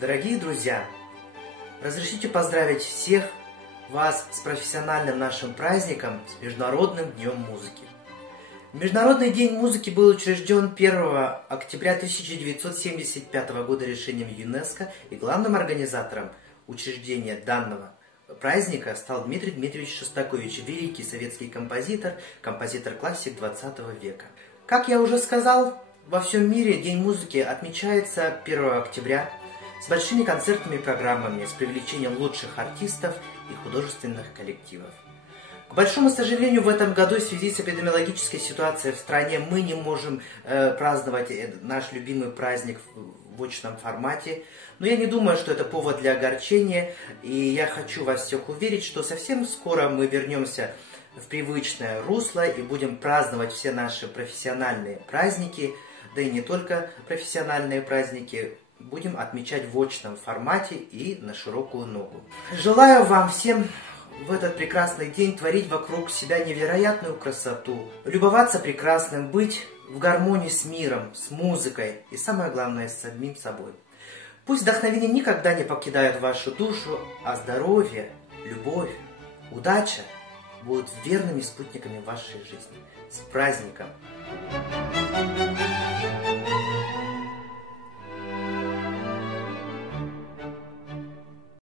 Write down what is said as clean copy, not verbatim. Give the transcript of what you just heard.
Дорогие друзья, разрешите поздравить всех вас с профессиональным нашим праздником, с Международным днем музыки. Международный день музыки был учрежден 1 октября 1975 года решением ЮНЕСКО, и главным организатором учреждения данного праздника стал Дмитрий Дмитриевич Шостакович, великий советский композитор, композитор-классик 20 века. Как я уже сказал, во всем мире День музыки отмечается 1 октября с большими концертными программами, с привлечением лучших артистов и художественных коллективов. К большому сожалению, в этом году в связи с эпидемиологической ситуацией в стране мы не можем праздновать наш любимый праздник в очном формате. Но я не думаю, что это повод для огорчения, и я хочу вас всех уверить, что совсем скоро мы вернемся в привычное русло и будем праздновать все наши профессиональные праздники, да и не только профессиональные праздники, будем отмечать в очном формате и на широкую ногу. Желаю вам всем в этот прекрасный день творить вокруг себя невероятную красоту, любоваться прекрасным, быть в гармонии с миром, с музыкой и, самое главное, с самим собой. Пусть вдохновение никогда не покидает вашу душу, а здоровье, любовь, удача будут верными спутниками вашей жизни. С праздником!